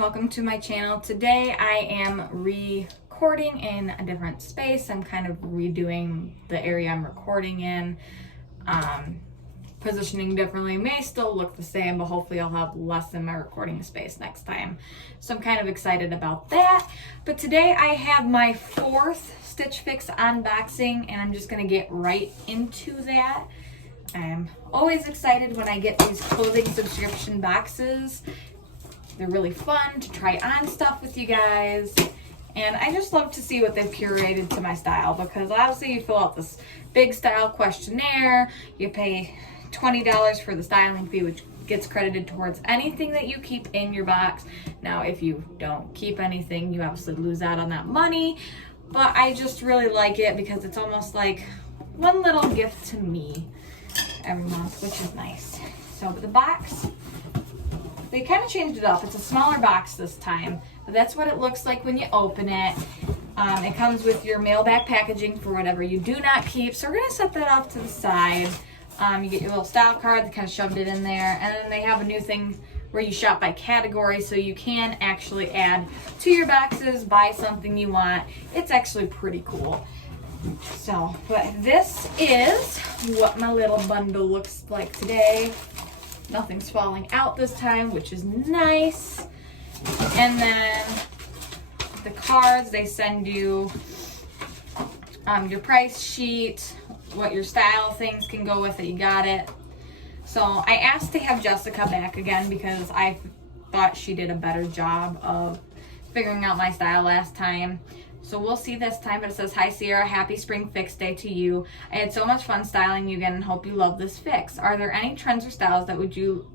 welcome to my channel. Today I am recording in a different space. I'm kind of redoing the area I'm recording in, positioning differently. May still look the same, but hopefully I'll have less in my recording space next time. So I'm kind of excited about that. But today I have my fourth Stitch Fix unboxing and I'm just gonna get right into that. I'm always excited when I get these clothing subscription boxes. They're really fun to try on stuff with you guys. And I just love to see what they've curated to my style, because obviously you fill out this big style questionnaire, you pay $20 for the styling fee, which gets credited towards anything that you keep in your box. Now, if you don't keep anything, you obviously lose out on that money. But I just really like it because it's almost like one little gift to me every month, which is nice. So, but the box, they kind of changed it up. It's a smaller box this time, but that's what it looks like when you open it. It comes with your mailbag packaging for whatever you do not keep. So we're gonna set that off to the side. You get your little style card that kind of shoved it in there, and then they have a new thing where you shop by category, so you can actually add to your boxes, buy something you want. It's actually pretty cool. So, but this is what my little bundle looks like today. Nothing's falling out this time, which is nice. And then the cards, they send you your price sheet, what your style things can go with it, you got it. So I asked to have Jessica back again because I thought she did a better job of figuring out my style last time. So we'll see this time, but it says, "Hi Sierra, happy spring fix day to you. I had so much fun styling you again and hope you love this fix. Are there any trends or styles that you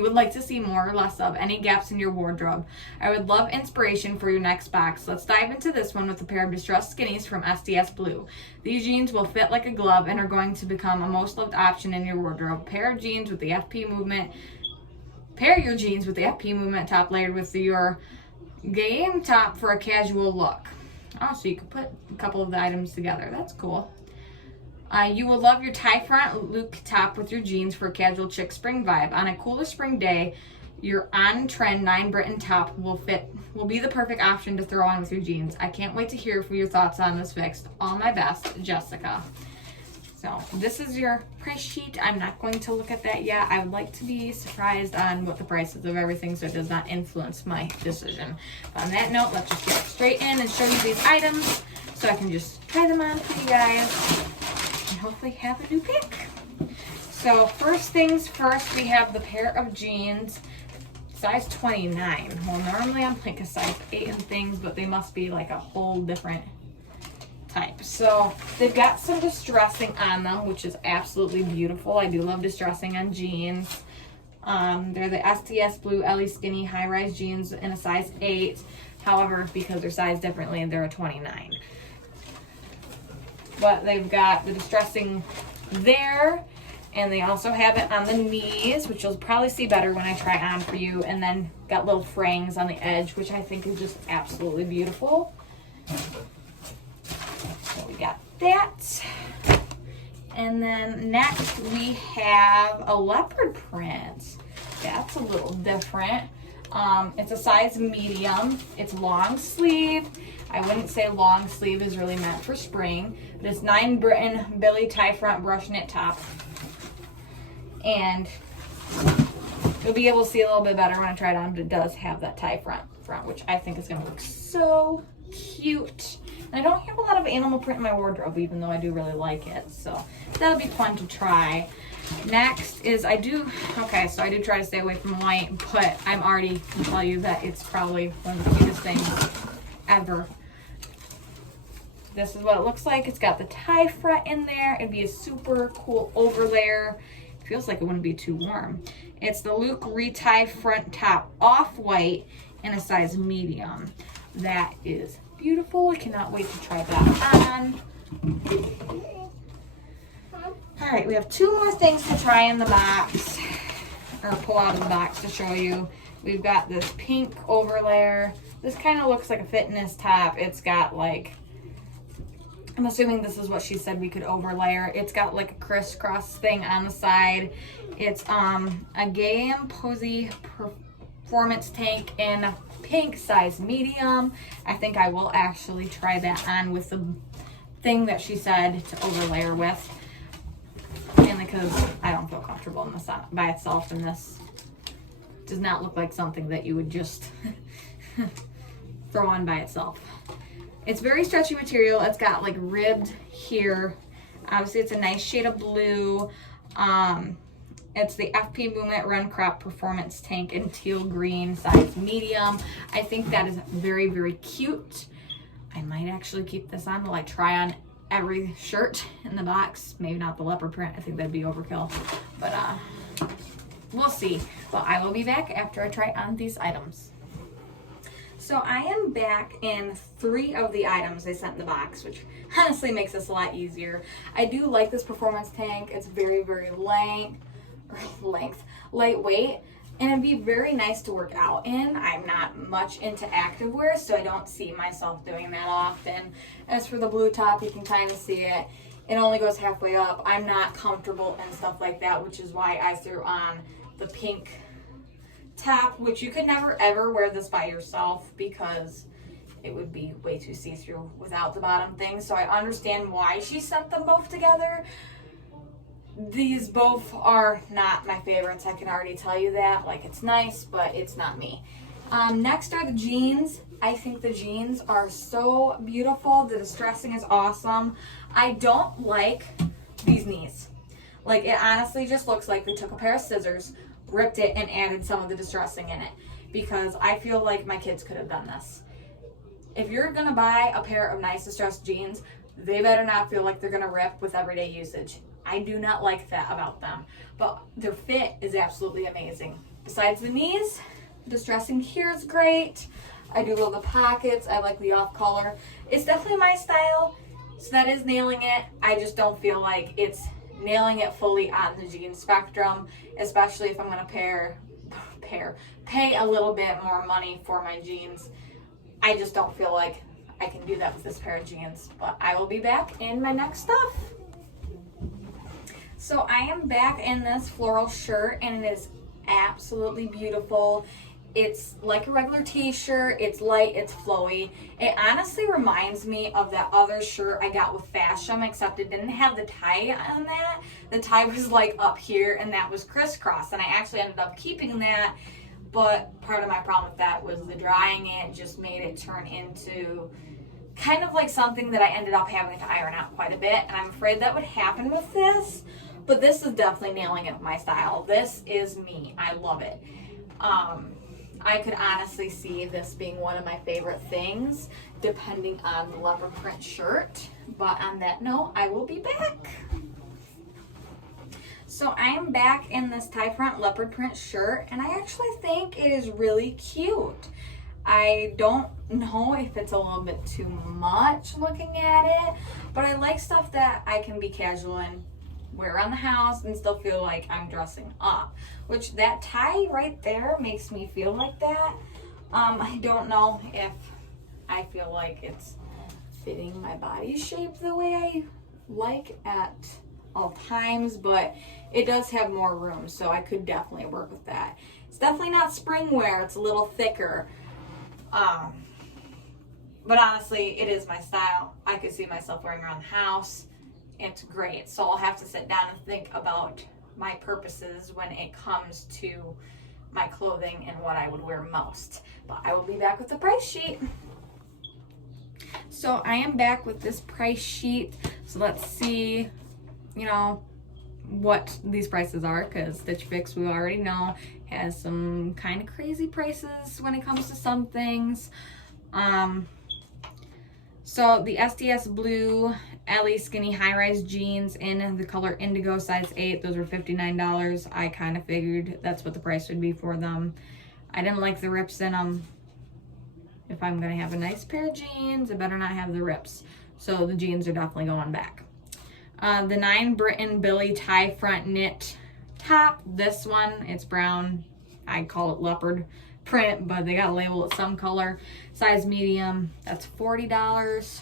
would like to see more or less of? Any gaps in your wardrobe? I would love inspiration for your next box. Let's dive into this one with a pair of distressed skinnies from SDS Blue. These jeans will fit like a glove and are going to become a most loved option in your wardrobe. Pair your jeans with the FP movement top layered with your game top for a casual look." Oh, so you could put a couple of the items together. That's cool. You will love your tie front Luke top with your jeans for a casual chic spring vibe. On a cooler spring day, your on-trend 9 Britain top will be the perfect option to throw on with your jeans. I can't wait to hear for your thoughts on this fix. All my best, Jessica. So this is your price sheet. I'm not going to look at that yet. I would like to be surprised on what the prices of everything, so it does not influence my decision. But on that note, let's just get straight in and show you these items so I can just try them on for you guys and hopefully have a new pick. So first things first, we have the pair of jeans, size 29. Well, normally I'm like a size 8 and things, but they must be like a whole different type. So they've got some distressing on them, which is absolutely beautiful. I do love distressing on jeans. They're the SDS Blue Ellie Skinny high-rise jeans in a size 8. However, because they're sized differently, they're a 29. But they've got the distressing there, and they also have it on the knees, which you'll probably see better when I try on for you, and then got little frayings on the edge, which I think is just absolutely beautiful. So we got that. And then next we have a leopard print. That's a little different. It's a size medium. It's long sleeve. I wouldn't say long sleeve is really meant for spring, but it's 9 Britain Billy tie front brush knit top. And you'll be able to see a little bit better when I try it on, but it does have that tie front, which I think is going to look so cute. And I don't have a lot of animal print in my wardrobe, even though I do really like it. So that'll be fun to try. Next is I do try to stay away from white, but I'm already can tell you that it's probably one of the cutest things ever. This is what it looks like. It's got the tie front in there. It'd be a super cool overlayer. It feels like it wouldn't be too warm. It's the Luke retie front top off-white in a size medium. That is beautiful. I cannot wait to try that on. All right, we have 2 more things to try in the box, or pull out of the box to show you. We've got this pink overlayer. This kind of looks like a fitness top. It's got like, I'm assuming this is what she said we could overlayer. It's got like a crisscross thing on the side. It's a gay and posy performance tank in pink, size medium. I think I will actually try that on with the thing that she said to overlay her with. Mainly because I don't feel comfortable in this by itself, and this does not look like something that you would just throw on by itself. It's very stretchy material. It's got like ribbed here. Obviously, it's a nice shade of blue. It's the FP Movement Run Crop Performance Tank in teal green, size medium. I think that is very, very cute. I might actually keep this on while I try on every shirt in the box. Maybe not the leopard print. I think that'd be overkill. But we'll see. But I will be back after I try on these items. So I am back in 3 of the items they sent in the box, which honestly makes this a lot easier. I do like this performance tank. It's very, very lightweight, and it'd be very nice to work out in. I'm not much into activewear, so I don't see myself doing that often. As for the blue top, you can kind of see it. It only goes halfway up. I'm not comfortable and stuff like that, which is why I threw on the pink top, which you could never ever wear this by yourself because it would be way too see-through without the bottom thing. So I understand why she sent them both together. These both are not my favorites. I can already tell you that. Like, it's nice, but it's not me. Next are the jeans. I think the jeans are so beautiful. The distressing is awesome. I don't like these knees. Like, it honestly just looks like they took a pair of scissors, ripped it, and added some of the distressing in it, because I feel like my kids could have done this. If you're gonna buy a pair of nice distressed jeans, they better not feel like they're gonna rip with everyday usage. I do not like that about them, but their fit is absolutely amazing. Besides the knees, the distressing here is great. I do love the pockets. I like the off color. It's definitely my style, so that is nailing it. I just don't feel like it's nailing it fully on the jean spectrum, especially if I'm gonna pay a little bit more money for my jeans. I just don't feel like I can do that with this pair of jeans, but I will be back in my next stuff. So I am back in this floral shirt, and it is absolutely beautiful. It's like a regular t-shirt. It's light, it's flowy. It honestly reminds me of that other shirt I got with Fashion, except it didn't have the tie on that. The tie was like up here, and that was crisscross, and I actually ended up keeping that, but part of my problem with that was the drying it just made it turn into kind of like something that I ended up having to iron out quite a bit, and I'm afraid that would happen with this. But this is definitely nailing it with my style. This is me. I love it. I could honestly see this being one of my favorite things, depending on the leopard print shirt. But on that note, I will be back. So I am back in this tie front leopard print shirt, and I actually think it is really cute. I don't know if it's a little bit too much looking at it, but I like stuff that I can be casual in, wear around the house, and still feel like I'm dressing up, which that tie right there makes me feel like that. I don't know if I feel like it's fitting my body shape the way I like at all times, but it does have more room, so I could definitely work with that. It's definitely not spring wear. It's a little thicker, but honestly, it is my style. I could see myself wearing around the house. It's great. So I'll have to sit down and think about my purposes when it comes to my clothing and what I would wear most. But I will be back with the price sheet. So I am back with this price sheet. So let's see, what these prices are, because Stitch Fix, we already know, has some kind of crazy prices when it comes to some things. So the SDS Blue Ellie Skinny High-Rise Jeans in the color Indigo size 8, those were $59. I kind of figured that's what the price would be for them. I didn't like the rips in them. If I'm going to have a nice pair of jeans, I better not have the rips. So the jeans are definitely going back. The 9 Britain Billy tie front knit top. This one, it's brown. I call it leopard print, but they got a label at some color. Size medium, that's $40.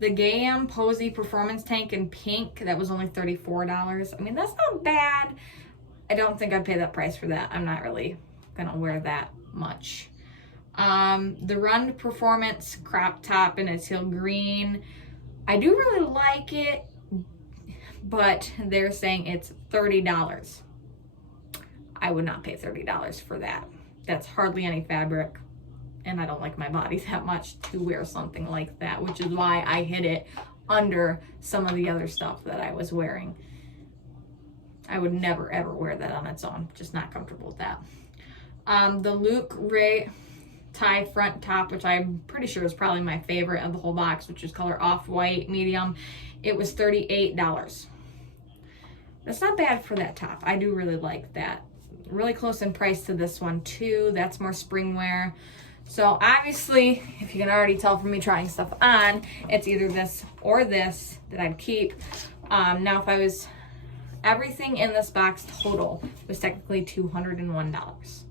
The Gayam Posy Performance Tank in pink, that was only $34. I mean, that's not bad. I don't think I'd pay that price for that. I'm not really gonna wear that much. The Run Performance crop top in its teal green. I do really like it, but they're saying it's $30. I would not pay $30 for that. That's hardly any fabric, and I don't like my body that much to wear something like that, which is why I hid it under some of the other stuff that I was wearing. I would never ever wear that on its own. Just not comfortable with that. The Luke Ray tie front top, which I'm pretty sure is probably my favorite of the whole box, which is color off-white medium. It was $38. That's not bad for that top. I do really like that. Really close in price to this one too. That's more spring wear. So obviously, if you can already tell from me trying stuff on, it's either this or this that I'd keep. Now if I was, everything in this box total was technically $201.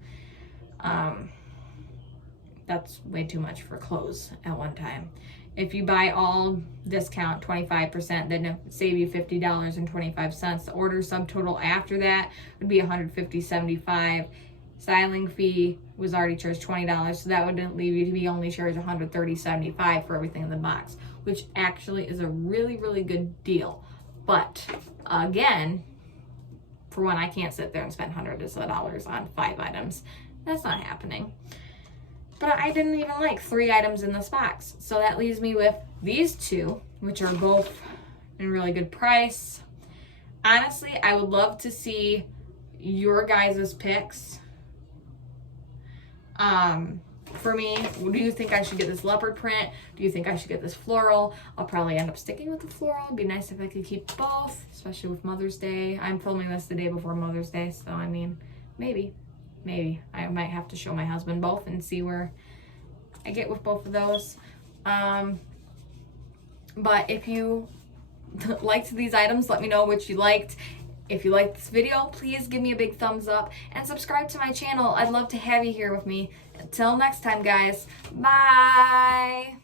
That's way too much for clothes at one time. If you buy all discount 25%, then it'll save you $50.25. The order subtotal after that would be $150.75. Styling fee was already charged $20, so that would leave you to be only charged $130.75 for everything in the box, which actually is a really, really good deal. But again, for one, I can't sit there and spend hundreds of dollars on 5 items. That's not happening. But I didn't even like 3 items in this box. So that leaves me with these 2, which are both in really good price. Honestly, I would love to see your guys' picks. For me, do you think I should get this leopard print? Do you think I should get this floral? I'll probably end up sticking with the floral. It'd be nice if I could keep both, especially with Mother's Day. I'm filming this the day before Mother's Day, so I mean, maybe I might have to show my husband both and see where I get with both of those. But if you liked these items, let me know what you liked. If you liked this video, please give me a big thumbs up and subscribe to my channel. I'd love to have you here with me. Until next time, guys. Bye.